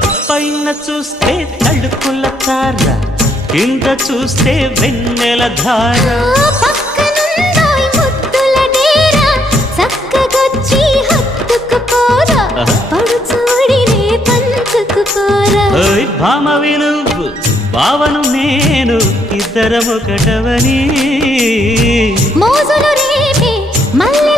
పైన చూస్తే తడుకుల తార, కింద చూస్తే వెన్నెల ధార. పక్కనుందోయ్ ముద్దుల డేరా, చక్కగొచ్చి హత్తుకుపోరా, పడు చూడినే పంచుకుపోరా. భామ విలువు భావను నేను, ఇద్దరమొకటవని మోజులు రేపే మల్లె